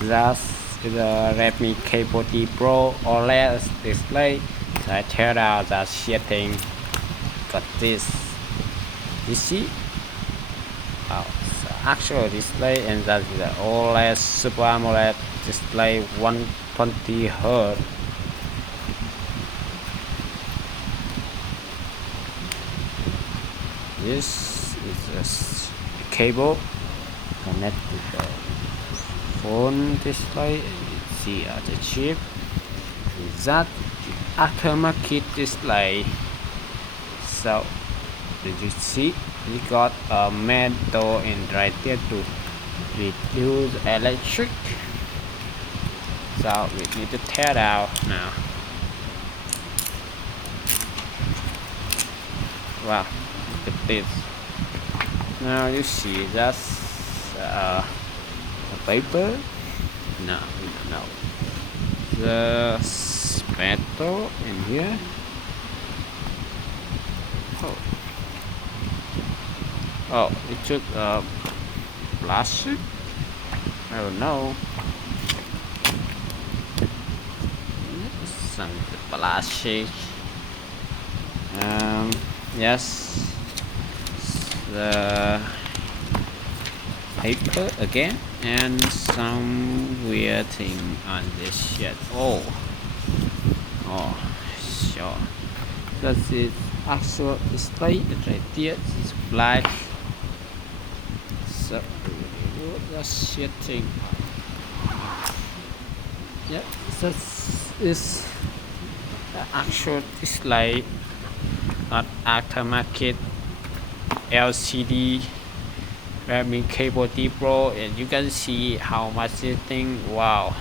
That's the Redmi K40 Pro OLED display. So I tear out that shitting. Got this. You see? Oh, so actual display, and that's the OLED Super AMOLED display 120 Hz. This is a cable connected to the phone display. See the chip. That aftermarket display. So did you see? We got a metal in right there to reduce electric. So we need to tear it out now. Wow, look at this. Now you see that's a paper. No, the metal in here. Oh, it took plastic. I don't know. Some plastic. Yes. The paper again, and some weird thing on this shit. Oh, sure. That's it. Actual display right there. It's black. So that shit thing. Yeah, this is the actual display, not aftermarket LCD Redmi K40 Pro, and you can see how much this thing. Wow,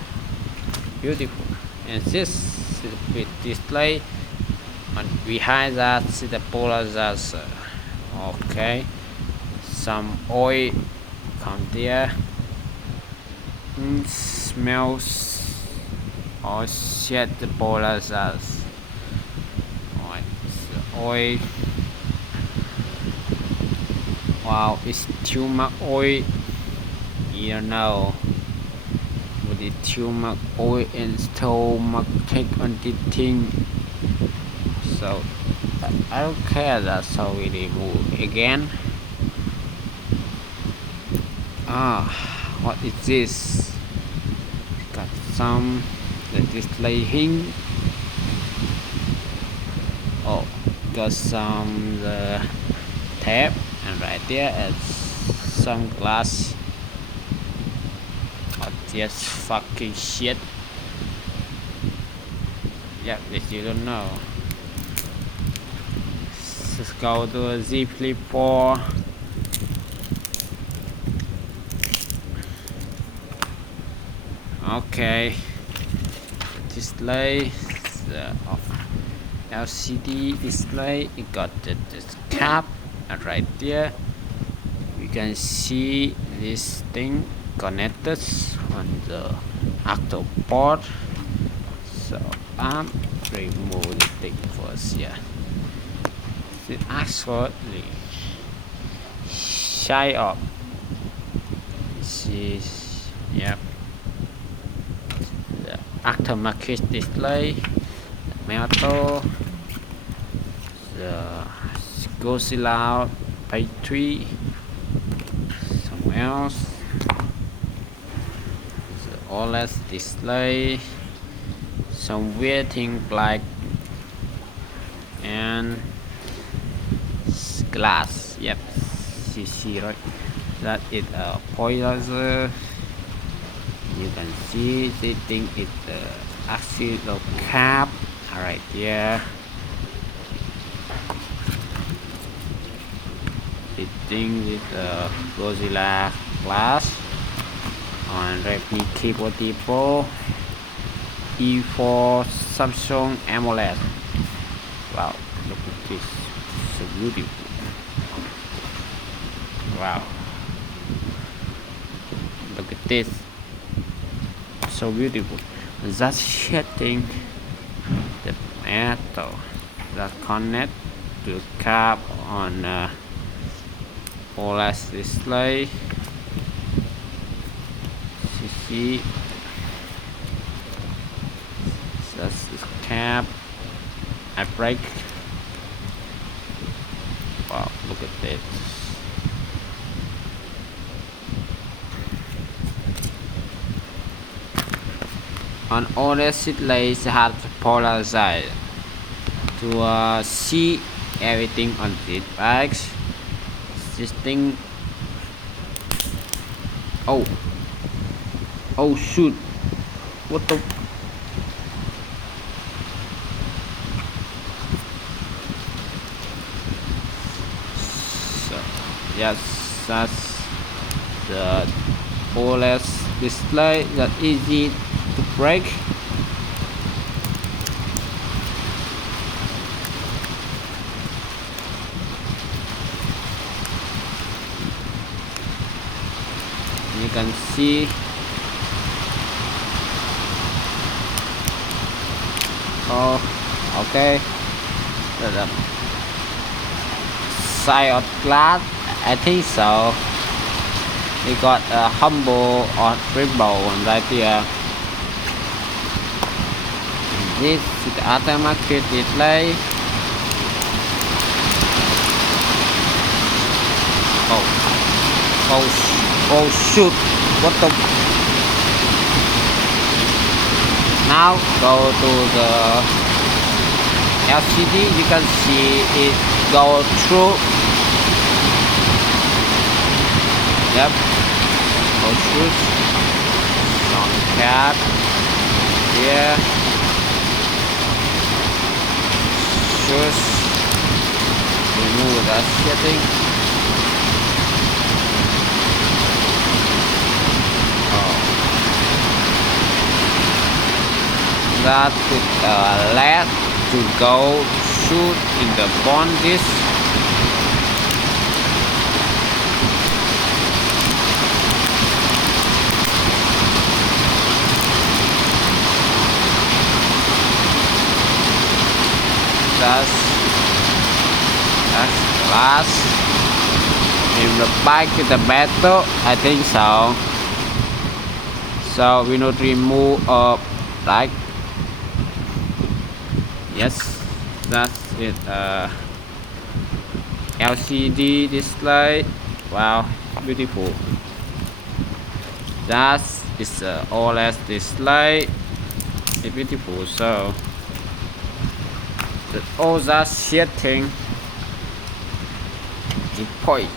beautiful. And this is a big display, and behind that is the polarizer. Okay, some oil come there. Smells or shit the polarizers. Alright, so oil. Wow, it's too much oil. You don't know. With it too much oil and so much take on the thing. So I don't care that, so we remove again. What is this? Got some the display hing. Oh, got some the tape, and right there is some glass. Oh, just fucking shit. Yeah, if you don't know. Let's go to a Z Flip 4. Okay, display of LCD display. It got this cap right there. You can see this thing connected on the actual port. So I'm remove the thing first. Yeah, it actually shy up. This is aftermarket display, the metal, the Godzilla page 3, somewhere else, the OLED display, some weird thing like, and glass. Yep, you see right, that is a polarizer. You can see this thing is the actual cap right here. This thing is the Godzilla glass on Redmi K40 Pro E4 Samsung AMOLED. Wow, look at this, so beautiful. Wow, look at this. So beautiful. That shitting the metal that connect to cap on OLED display. You see have a break. Wow, look at this. On OLED displays has polar side to see everything on this box. This thing. Oh shoot! What the? So, yes, that's the OLED display that easy to break. You can see okay, the side of glass, I think so. We got a humble or triple right here. This is the aftermarket display. Oh shoot, what the? Now go to the LCD, you can see it go through. Yep, go through. Some cap here. Shoes. Remove that setting. That with LED to go shoot in the bond disc. That's glass. In the back is the metal, I think so. So we need to remove like. Yes, that's it. LCD display. Wow, beautiful. That is OLED display. It's beautiful. So all that setting is point.